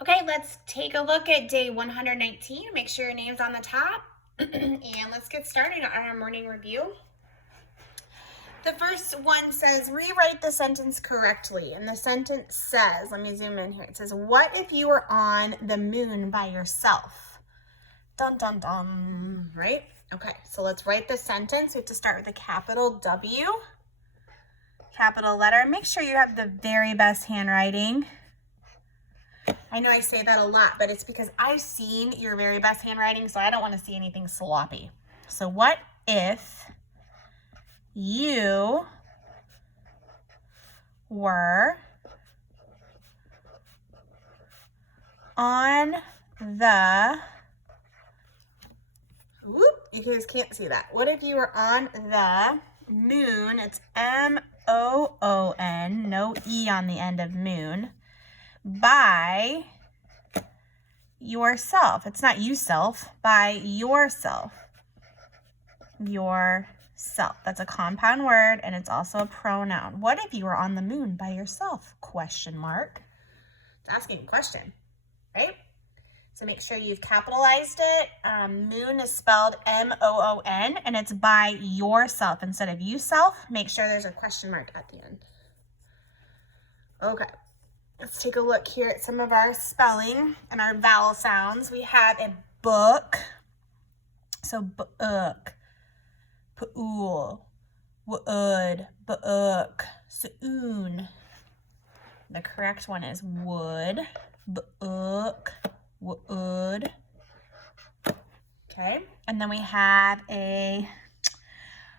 Okay, let's take a look at day 119. Make sure your name's on the top. And let's get started on our morning review. The first one says, rewrite the sentence correctly. And the sentence says, let me zoom in here. It says, what if you were on the moon by yourself? Dun, dun, dun, right? Okay, so let's write the sentence. We have to start with a capital W, capital letter. Make sure you have the very best handwriting. I know I say that a lot, but it's because I've seen your very best handwriting, so I don't want to see anything sloppy. So what if you were on the, you guys can't see that. What if you were on the moon? It's M-O-O-N, no E on the end of moon, by yourself. It's not you self, by yourself. Yourself. That's a compound word, and it's also a pronoun. What if you were on the moon by yourself? Question mark. It's asking a question, right? So make sure you've capitalized it. Moon is spelled M-O-O-N, and it's by yourself instead of you self. Make sure there's a question mark at the end. Okay. Let's take a look here at some of our spelling and our vowel sounds. We have a book. So book, pool, wood, book, soon. The correct one is wood, book, wood. Okay, and then we have a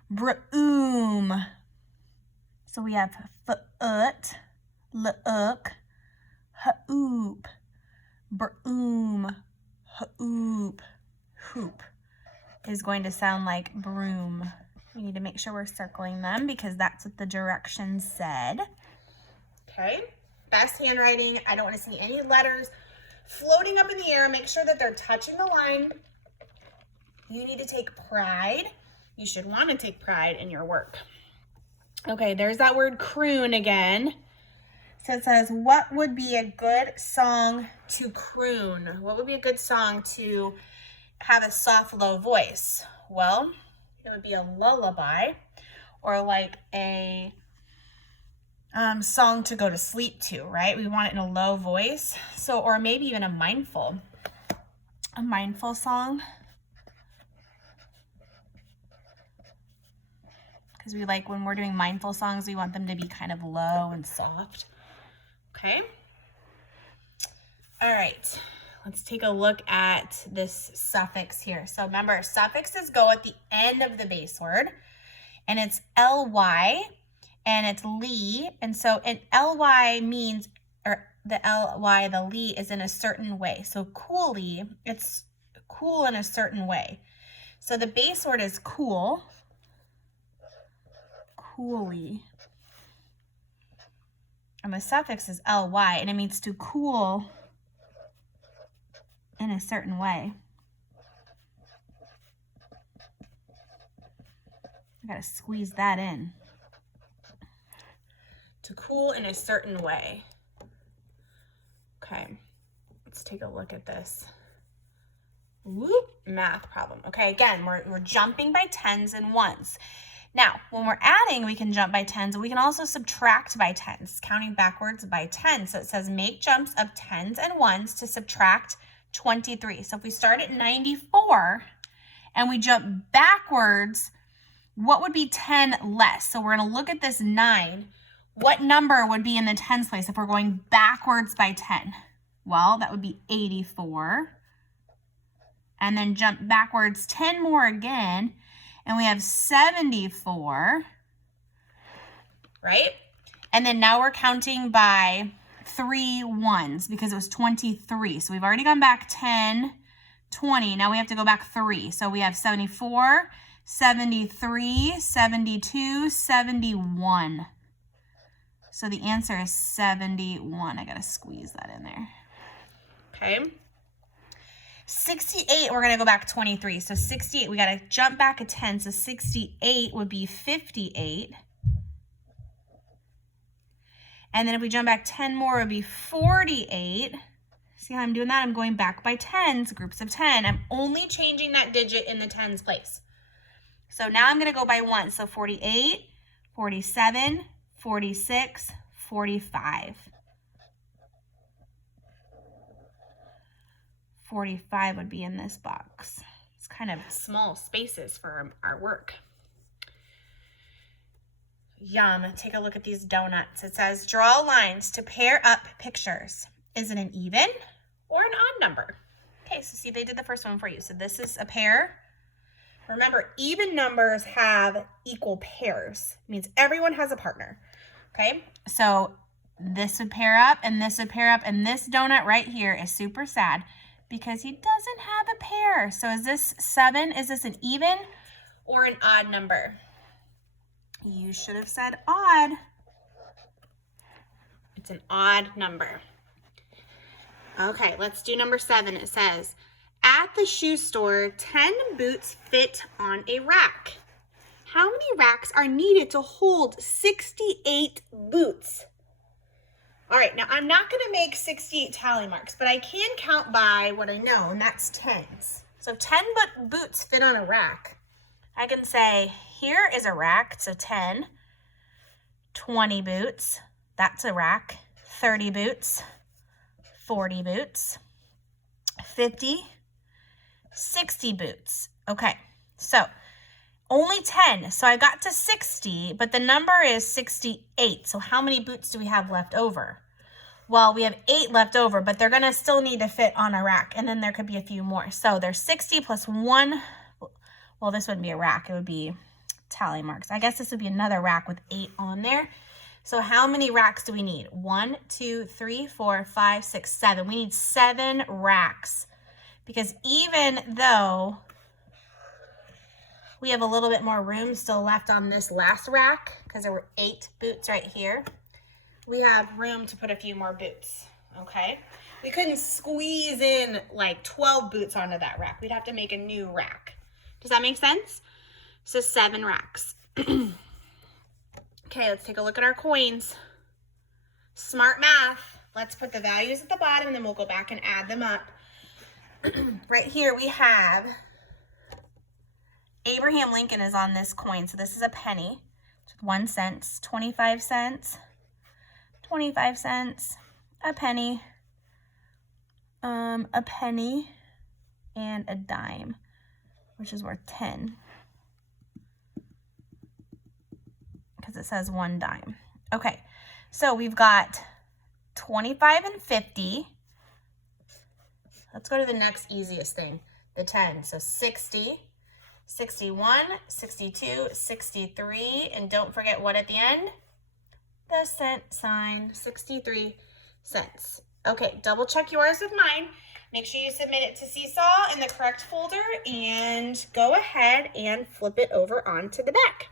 broom. So we have foot, look, hoop, broom, hoop, hoop is going to sound like broom. We need to make sure we're circling them because that's what the directions said. Okay, best handwriting. I don't want to see any letters floating up in the air. Make sure that they're touching the line. You need to take pride. You should want to take pride in your work. Okay, there's that word croon again. So it says, what would be a good song to croon? What would be a good song to have a soft, low voice? Well, it would be a lullaby or like a song to go to sleep to, right? We want it in a low voice. So, or maybe even a mindful song. Because we like, when we're doing mindful songs, we want them to be kind of low and soft. Okay. All right. Let's take a look at this suffix here. So remember, suffixes go at the end of the base word, and it's ly, and it's ly. And so an ly means, or the ly, the ly is in a certain way. So coolly, it's cool in a certain way. So the base word is cool, coolly. And the suffix is ly, and it means to cool in a certain way. I gotta squeeze that in. To cool in a certain way. Okay, let's take a look at this. Whoop, math problem. Okay, again, we're jumping by tens and ones. Now, when we're adding, we can jump by tens, and we can also subtract by tens, counting backwards by 10. So it says make jumps of tens and ones to subtract 23. So if we start at 94 and we jump backwards, what would be 10 less? So we're going to look at this 9. What number would be in the tens place if we're going backwards by 10? Well, that would be 84. And then jump backwards 10 more again, and we have 74, right? And then now we're counting by 3 ones because it was 23. So we've already gone back 10, 20. Now we have to go back 3. So we have 74, 73, 72, 71. So the answer is 71. I got to squeeze that in there. Okay. 68, we're going to go back 23. So 68, we got to jump back a 10. So 68 would be 58. And then if we jump back 10 more, it would be 48. See how I'm doing that? I'm going back by tens, groups of 10. I'm only changing that digit in the tens place. So now I'm going to go by ones. So 48, 47, 46, 45. 45 would be in this box. It's kind of small spaces for our work. Yum. Take a look at these donuts. It says, draw lines to pair up pictures. Is it an even or an odd number? Okay, so see, they did the first one for you. So this is a pair. Remember, even numbers have equal pairs. It means everyone has a partner. Okay, so this would pair up and this would pair up, and this donut right here is super sad because he doesn't have a pair. So is this 7? Is this an even or an odd number? You should have said odd. It's an odd number. Okay, let's do number 7. It says, at the shoe store, 10 boots fit on a rack. How many racks are needed to hold 68 boots? All right, now I'm not going to make 68 tally marks, but I can count by what I know, and that's tens. So 10 boots fit on a rack. I can say, here is a rack, so 10, 20 boots, that's a rack, 30 boots, 40 boots, 50, 60 boots. Okay, so only 10. So I got to 60, but the number is 68. So how many boots do we have left over? Well, we have 8 left over, but they're going to still need to fit on a rack, and then there could be a few more. So there's 60 plus 1. Well, this wouldn't be a rack. It would be tally marks. I guess this would be another rack with 8 on there. So how many racks do we need? 1, 2, 3, 4, 5, 6, 7. We need 7 racks because even though we have a little bit more room still left on this last rack because there were 8 boots right here, we have room to put a few more boots, okay? We couldn't squeeze in like 12 boots onto that rack. We'd have to make a new rack. Does that make sense? So 7 racks. Okay, let's take a look at our coins. Smart math. Let's put the values at the bottom and then we'll go back and add them up. Right here we have Abraham Lincoln is on this coin. So this is a penny. 1 cent, 25 cents, 25 cents, a penny, and a dime, which is worth 10. Because it says 1 dime. Okay, so we've got 25 and 50. Let's go to the next easiest thing, the 10. So 60, 61, 62, 63, and don't forget what at the end? The cent sign, 63 cents. Okay, double check yours with mine. Make sure you submit it to Seesaw in the correct folder and go ahead and flip it over onto the back.